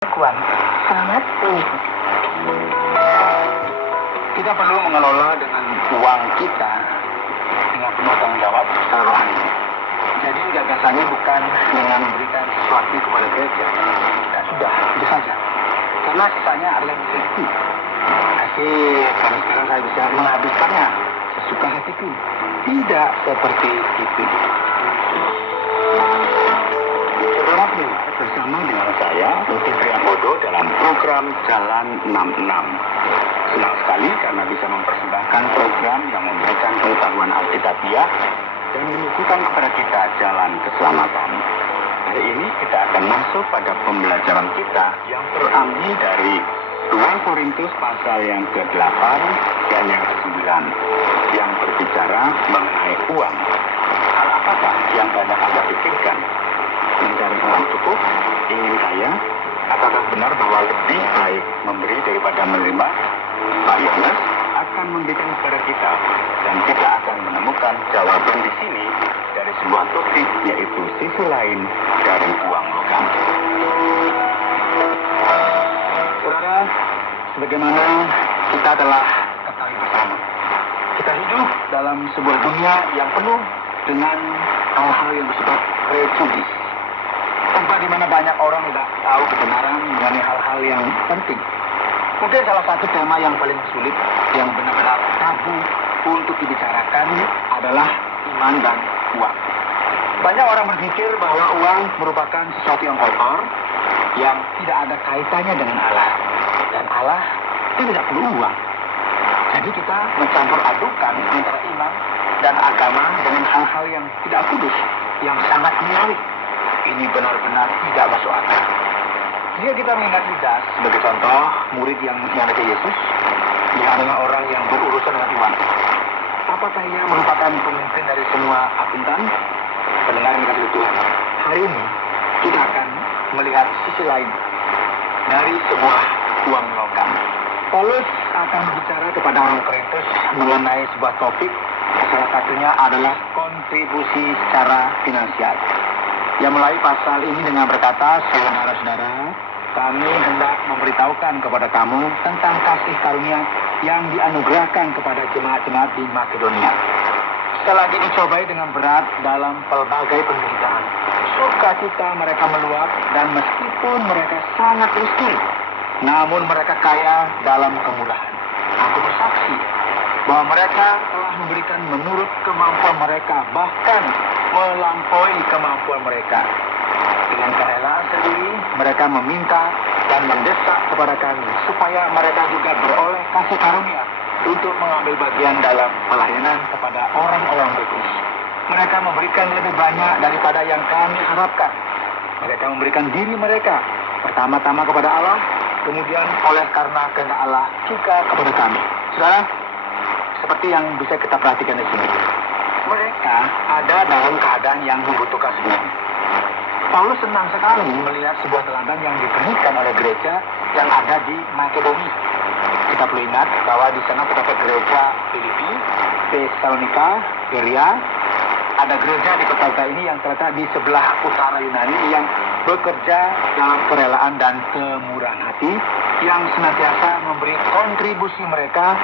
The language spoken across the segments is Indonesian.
Kuan. Selamat mengikuti. Kita perlu mengelola dengan uang kita dengan penuh tanggung jawab secara rohani. Jadi gagasannya bukan dengan memberikan sesuatu kepada gereja. Ya sudah, itu saja. Karena sisanya adalah milik itu. Asik, karena sekarang saya bisa menghabiskannya sesuka hatiku. Tidak seperti itu. Saudara pendengar, bersama dengan saya, Ruti Priambodo dalam program Jalan 66. Senang sekali karena bisa mempersembahkan program yang memberikan pengetahuan Alkitabiah dan menyuguhkan kepada kita jalan keselamatan. Hari ini kita akan masuk pada pembelajaran kita yang terambil dari 2 Korintus pasal yang ke-8 dan yang ke-9 yang berbicara mengenai uang. Hal apakah yang banyak Anda pikirkan? Mencari uang cukup? Ingin kaya? Apakah benar bahwa lebih baik memberi daripada menerima? Pak Yohanes akan memberikan kepada kita dan kita akan menemukan jawaban di sini dari sebuah topik, yaitu sisi lain dari uang logam. Saudara, sebagaimana kita telah ketahui bersama, kita hidup dalam sebuah dunia yang penuh dengan hal-hal yang bersifat prejudis. Tempat di mana banyak orang tidak tahu kebenaran mengenai hal-hal yang penting. Mungkin salah satu tema yang paling sulit, yang benar-benar tabu untuk dibicarakan adalah iman dan uang. Banyak orang berpikir bahwa uang merupakan sesuatu yang kotor, yang tidak ada kaitannya dengan Allah. Dan Allah itu tidak perlu uang. Jadi kita mencampur adukan antara iman dan agama dengan hal-hal yang tidak kudus, yang sangat menarik. Ini benar-benar tidak masuk akal. Jika kita mengingat Yudas sebagai contoh murid yang mengkhianati Yesus, dia adalah orang yang berurusan dengan uang. Apakah ia merupakan pemimpin dari semua akuntan? Pendengar yang dikasihi Tuhan, hari ini kita akan melihat sisi lain dari sebuah uang logam. Paulus akan berbicara kepada orang Korintus mengenai sebuah topik, salah satunya adalah kontribusi secara finansial. Yang mulai pasal ini dengan berkata, saudara-saudara, kami hendak memberitahukan kepada kamu tentang kasih karunia yang dianugerahkan kepada jemaat-jemaat di Makedonia. Setelah dicobai dengan berat dalam pelbagai penderitaan, sukacita mereka meluap, dan meskipun mereka sangat miskin, namun mereka kaya dalam kemurahan. Aku bersaksi bahwa mereka telah memberikan menurut kemampuan mereka, bahkan melampaui kemampuan mereka. Dengan kerelaan sendiri, mereka meminta dan mendesak kepada kami supaya mereka juga beroleh kasih karunia untuk mengambil bagian dalam pelayanan kepada orang-orang kudus. Mereka memberikan lebih banyak daripada yang kami harapkan. Mereka memberikan diri mereka pertama-tama kepada Allah, kemudian oleh karena kehendak Allah juga kepada kami. Saudara, seperti yang bisa kita perhatikan di sini, mereka ada dalam keadaan yang membutuhkan semuanya. Paulus senang sekali melihat sebuah teladan yang diberikan oleh gereja yang ada di Makedonia. Kita perlu ingat bahwa di sana terdapat gereja Filipi, Tesalonika, Berea. Ada gereja di kota ini yang terletak di sebelah utara Yunani yang bekerja dalam kerelaan dan kemurahan hati, yang senantiasa memberi kontribusi mereka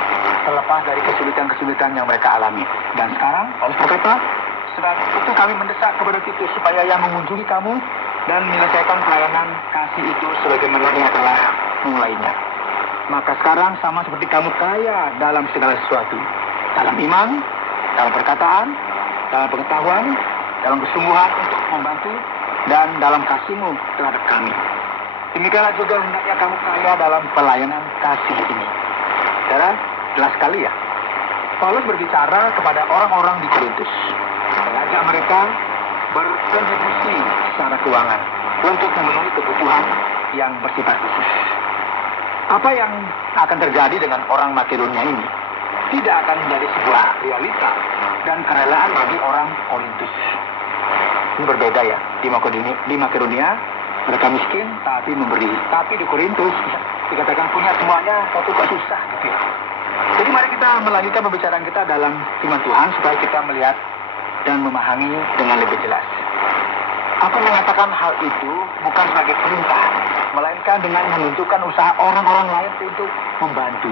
terlepas dari kesulitan-kesulitan yang mereka alami. Dan sekarang Paulus berkata, sebab itu kami mendesak kepada Titus supaya ia mengunjungi kamu dan menyelesaikan pelayanan kasih itu sebagaimana ia telah memulainya. Maka sekarang sama seperti kamu kaya dalam segala sesuatu, dalam iman, dalam perkataan, dalam pengetahuan, dalam kesungguhan untuk membantu, dan dalam kasihmu terhadap kami. Demikianlah juga hendaknya kamu kaya dalam pelayanan kasih ini. Saudara, jelas sekali ya. Paulus berbicara kepada orang-orang di Korintus, mengajak mereka berkontribusi secara keuangan untuk memenuhi kebutuhan yang bersifat khusus. Apa yang akan terjadi dengan orang Makedonia ini tidak akan menjadi sebuah realita dan kerelaan bagi orang Korintus. Ini berbeda ya. Di Makedonia mereka miskin tapi memberi. Tapi di Korintus dikatakan punya semuanya, tapi kok susah gitu ya. Jadi mari kita melanjutkan pembicaraan kita dalam firman Tuhan supaya kita melihat dan memahami dengan lebih jelas. Aku mengatakan hal itu bukan sebagai perintah, melainkan dengan menunjukkan usaha orang-orang lain untuk membantu.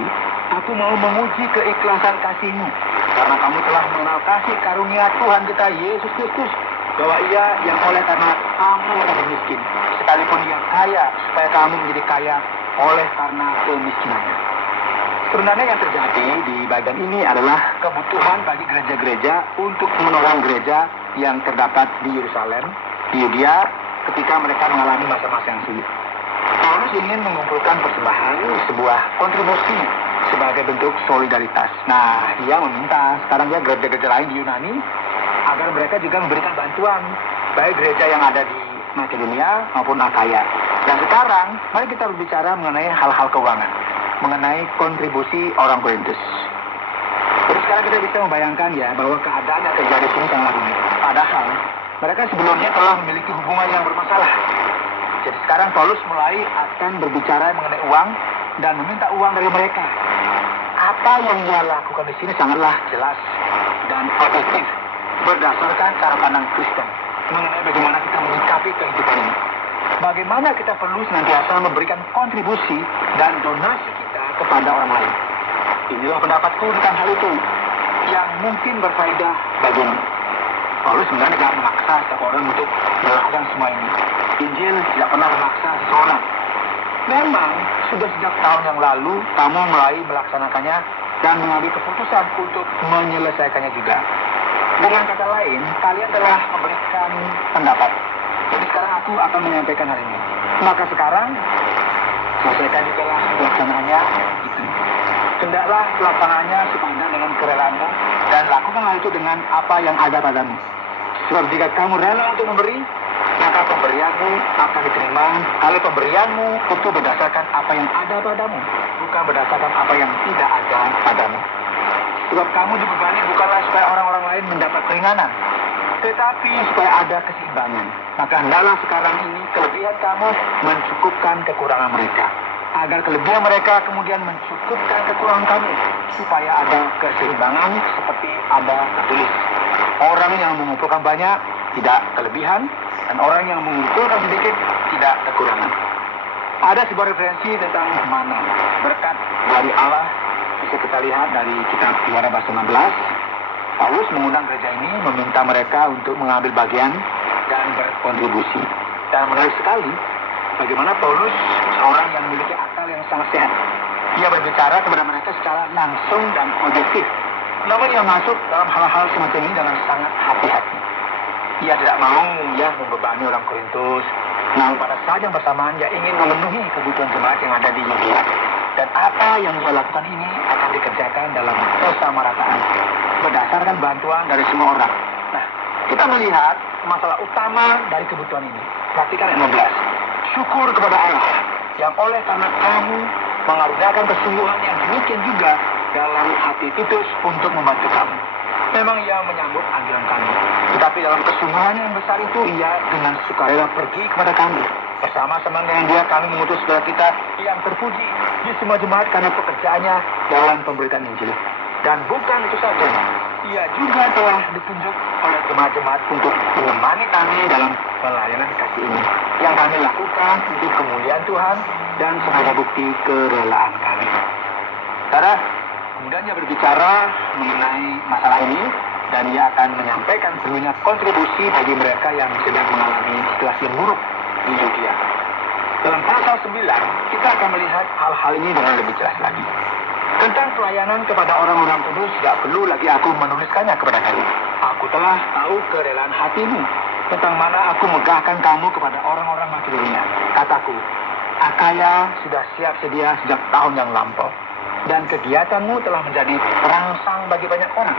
Aku mau menguji keikhlasan kasih-Mu, karena Kamu telah mengenal kasih karunia Tuhan kita Yesus Kristus, bahwa Ia yang oleh karena Kamu menjadi miskin, sekalipun Ia kaya, supaya Kamu menjadi kaya oleh karena kemiskinannya. Sebenarnya yang terjadi di bagian ini adalah kebutuhan bagi gereja-gereja untuk menolong gereja yang terdapat di Yerusalem, di Yudea, ketika mereka mengalami masa-masa yang sulit. Paulus ingin mengumpulkan persembahan, sebuah kontribusi sebagai bentuk solidaritas. Nah, dia meminta sekarang ya gereja-gereja lain di Yunani agar mereka juga memberikan bantuan, baik gereja yang ada di Makedonia maupun Akaya. Dan sekarang, mari kita berbicara mengenai hal-hal keuangan, mengenai kontribusi orang Korintus. Jadi sekarang kita bisa membayangkan ya bahwa keadaan yang terjadi di sini sangat rumit. Padahal mereka sebelumnya telah memiliki hubungan yang bermasalah. Jadi sekarang Paulus mulai akan berbicara mengenai uang dan meminta uang dari mereka. Apa yang dia lakukan di sini sangatlah jelas dan objektif berdasarkan cara pandang Kristen mengenai bagaimana kita menyikapi kehidupan ini. Bagaimana kita perlu senantiasa memberikan kontribusi dan donasi kita kepada orang lain. Inilah pendapatku tentang hal itu yang mungkin berfaedah bagimu. Paulus sebenarnya tidak memaksa setiap orang untuk melakukan semua ini. Injil tidak pernah memaksa seseorang. Memang sudah sejak tahun yang lalu kamu mulai melaksanakannya dan mengambil keputusan untuk menyelesaikannya juga. Dengan kata lain, kalian telah memberikan pendapat. Jadi sekarang aku akan menyampaikan hal ini. Maka sekarang selesaikan juga lah pelaksanaannya itu. Hendaklah pelaksanaannya sepadan dengan kerelaanmu dan lakukan hal itu dengan apa yang ada padamu. Sebab jika kamu rela untuk memberi, maka pemberianmu akan diterima. Kalau pemberianmu itu berdasarkan apa yang ada padamu, bukan berdasarkan apa yang tidak ada padamu. Sebab kamu dibebani bukanlah supaya orang-orang lain mendapat keringanan, tetapi supaya ada keseimbangan. Maka hendaklah sekarang ini kelebihan kamu mencukupkan kekurangan mereka, agar kelebihan mereka kemudian mencukupkan kekurangan kamu, supaya ada keseimbangan seperti ada tertulis. Orang yang mengumpulkan banyak tidak kelebihan, dan orang yang mengumpulkan sedikit tidak kekurangan. Ada sebuah referensi tentang mana berkat dari Allah bisa kita lihat dari kitab Keluaran pasal 16. Paulus mengundang gereja ini, meminta mereka untuk mengambil bagian dan berkontribusi. Dan menarik sekali bagaimana Paulus, seorang yang memiliki akal yang sangat sehat, ia berbicara kepada mereka secara langsung dan objektif. Namun ia masuk dalam hal-hal semacam ini dengan sangat hati-hati. Ia tidak mau membebani orang Korintus. Namun pada saat yang bersamaan ia ingin memenuhi kebutuhan jemaat yang ada di Yudea. Dan apa yang dia lakukan ini akan dikerjakan dalam kesamarataan berdasarkan bantuan dari semua orang. Nah, kita melihat masalah utama dari kebutuhan ini. Perhatikan ayat 15. Syukur kepada Allah yang oleh karena kamu mengaruniakan kesungguhan yang demikian juga dalam hati Titus untuk membantu kamu. Memang ia menyambut anjuran kami, tetapi dalam kesungguhan yang besar itu ia dengan sukarela pergi kepada kami. Bersama-sama dengan dia kami mengutus saudara kita yang terpuji di semua jemaat karena pekerjaannya dalam pemberitaan Injil. Dan bukan itu saja, ia juga telah ditunjuk oleh jemaat-jemaat untuk menemani kami dalam pelayanan kasih ini, yang kami lakukan untuk kemuliaan Tuhan dan sebagai bukti kerelaan kami. Saudara, kemudian ia berbicara mengenai masalah ini, dan ia akan menyampaikan perlunya kontribusi bagi mereka yang sedang mengalami situasi yang buruk di Yudea. Dalam pasal 9, kita akan melihat hal-hal ini dengan lebih jelas lagi. Tentang pelayanan kepada orang-orang kudus, tidak perlu lagi aku menuliskannya kepada kamu. Aku telah tahu kerelaan hatimu, tentang mana aku megahkan kamu kepada orang-orang Makedonia. Kataku, Akaya sudah siap sedia sejak tahun yang lampau, dan kegiatanmu telah menjadi terangsang bagi banyak orang.